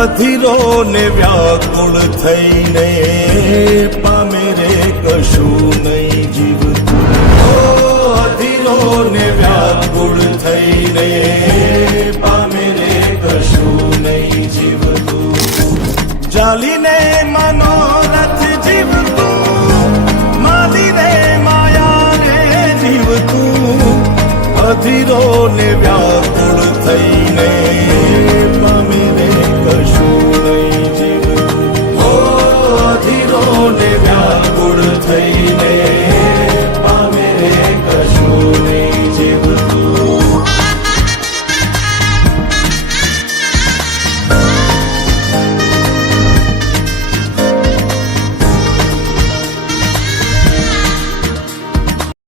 અધીરો ને વ્યાકુળ થઈને પામે રે કશું નહીં જીવતું. અધીરો ને વ્યાકુળ થઈને પામે રે કશું નહીં જીવતું. ચાલીને મનોરથ જીવતું, માલીને માયા રે જીવતું. અધીરો ને વ્યાકુળ થઈને પામે રે કશું નહીં જીવતું. અધીરો ને વ્યાકુળ થઈને